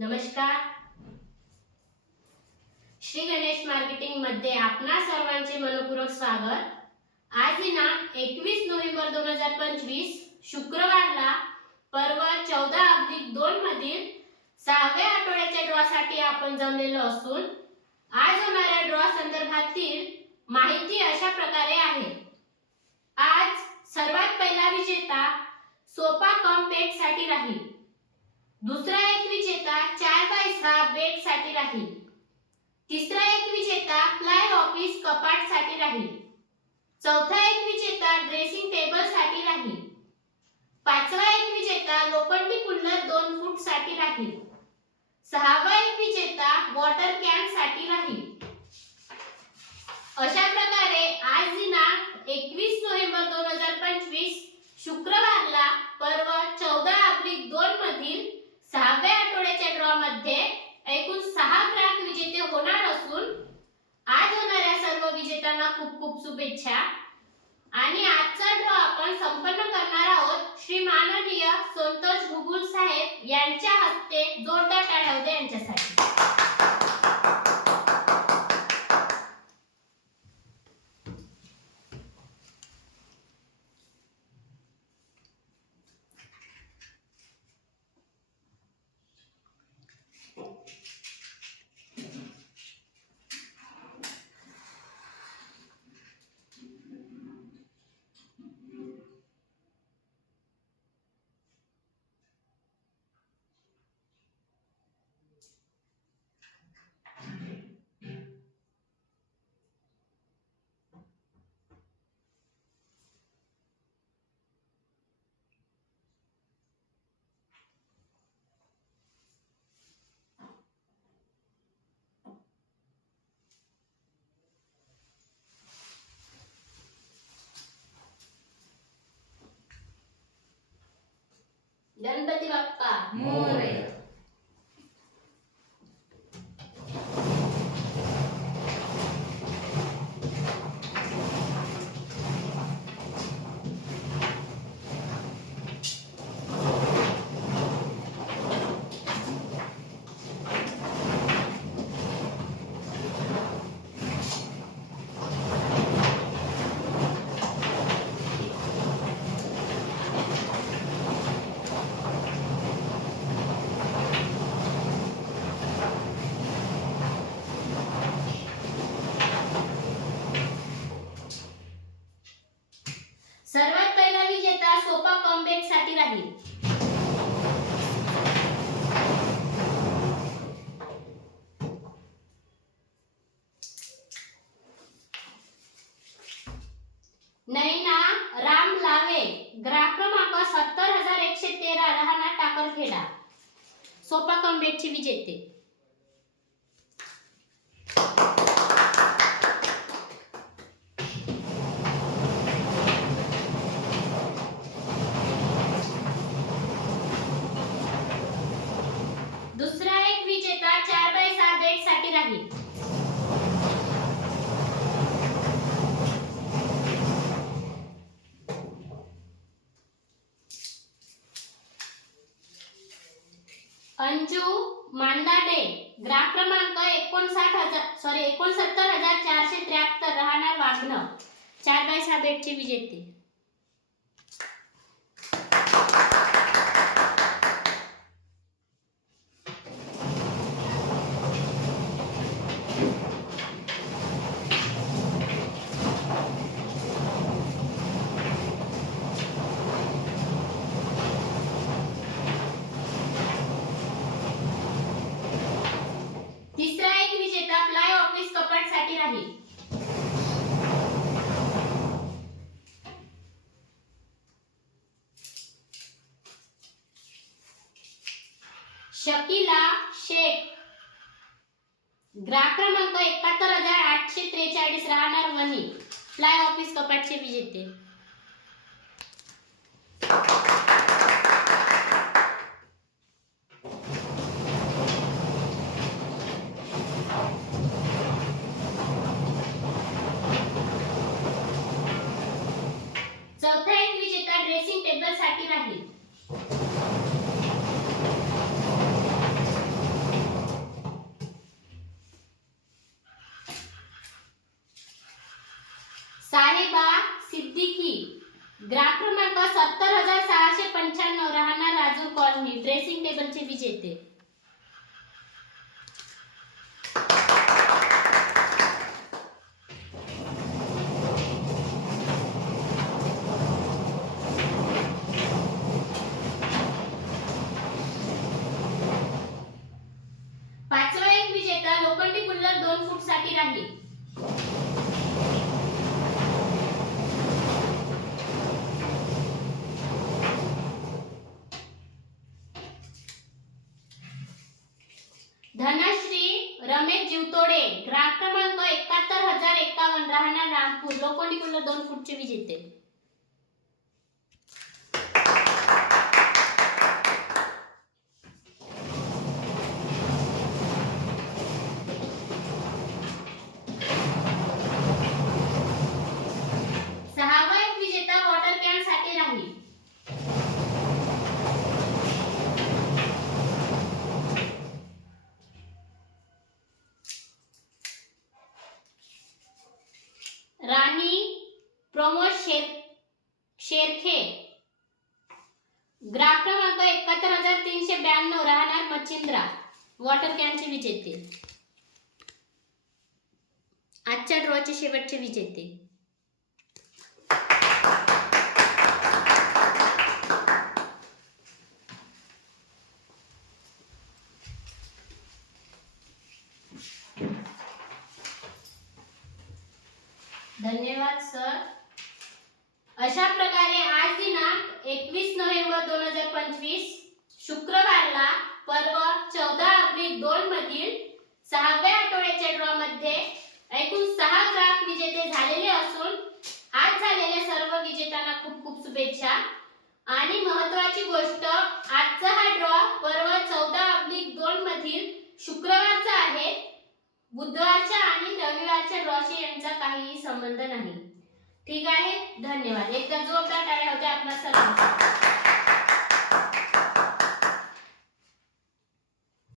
नमस्कार. श्री गणेश मार्केटिंगमध्ये आपणा सर्वांचे मनपूर्वक स्वागत. आज दिनांक एकवीस नोव्हेंबर दोन हजार पंचवीस शुक्रवारला पर्व चौदा अब्लिक दोन मधील सहाव्या आठवड्याच्या ड्रॉसाठी आपण जमलेलो असून आज होणाऱ्या ड्रॉ संदर्भातील माहिती अशा प्रकारे आहे. आज सर्वात पहिला विजेता सोपा कॉम्पेटसाठी राहील. दुसरा एक विजेता चार बाय सहा बेडसाठी राहील. तिसरा एक विजेता प्लाय ऑफिस कपाटसाठी राहील. चौथा एक विजेता ड्रेसिंग टेबलसाठी राहील. पाचवा एक विजेता लोखंडी कुल्लर दोन फूटसाठी राहील. सहावा एक विजेता वॉटर कॅनसाठी राहील. अशा प्रकारे आज दिनांक एकवीस नोव्हेंबर दोन हजार पंचवीस शुक्रवारला पर्व चौदा अब्लिक दोन मधील सहाव्या आठवड्याच्या ड्रॉ मध्ये एकूण सहा ग्राहक विजेते होणार असून आज होणाऱ्या सर्व खूप खूप शुभेच्छा. आणि आजचा ड्रॉ आपण संपन्न करणार आहोत श्री माननीय संतोष गुगुल साहेब यांच्या हस्ते जोरदार टाळ्या होत्या यांच्यासाठी. Mu. क्रीडा सोपा कॉम्बॅक्टचे विजेते दुसरा एक विजेता चार बाय सहा बेडसाठी राहील अंजू मांदाडे ग्राहक क्रमांक एकोणसाठ हजार सॉरी एकोणसत्तर हजार चारशे त्र्याहत्तर राहणार वागणं चार बाय सहा बेटचे विजेते तिसरा एक विजेता प्लाय ऑफिस कपाटसाठी राहील शकीला शेख. ग्राहक क्रमांक एकाहत्तर हजार आठशे त्रेचाळीस राहणार वणी. फ्लाय ऑफिस कपाटचे विजेते. चौथा एक विजेता ड्रेसिंग टेबलसाठी राहील. ग्राफ क्रमांक सत्तर हजार सहाशे पंच्याण्णव राहणार राजू कॉलनी. ड्रेसिंग टेबलचे विजेते पाचवा एक विजेता लोखंडी कुल्लर दोन फूटसाठी राहील धनश्री रमेश जीवतोडे ग्राहक क्रमांक एकाहत्तर हजार एकावन्न. राहणार रामपूर लोखंडी कुल्लर दोन फूटचे विजेते सहावा एक विजेता वॉटर कॅनसाठी राहील राणी प्रमोद शेर शेरखे. ग्राफ क्रमांक एकाहत्तर हजार तीनशे ब्याण्णव राहणार मच्छिंद्रा. वॉटर कॅनचे विजेते. आजच्या ड्रॉचे शेवटचे विजेते. धन्यवाद सर. अशा प्रकारे आज दिनांक एकवीस नोव्हेंबर दोन हजार पंचवीस शुक्रवारला पर्व चौदा एप्रिल दोन मधील सहाव्या आठवड्याच्या ड्रॉ मध्ये एकूण सहा ग्राहक विजेते झालेले असून आज झालेल्या सर्व विजेत्यांना खूप खूप शुभेच्छा. आणि महत्वाची गोष्ट आजचा हा ड्रॉ पर्व चौदा अब्लिक दोन मधील शुक्रवारचा आहे. बुधवारच्या रविवारच्या रॉशी यांचा काहीही संबंध नाही. ठीक आहे? धन्यवाद. एकदा जोरदार टाळ्या होत्या. आपला सर्वांचा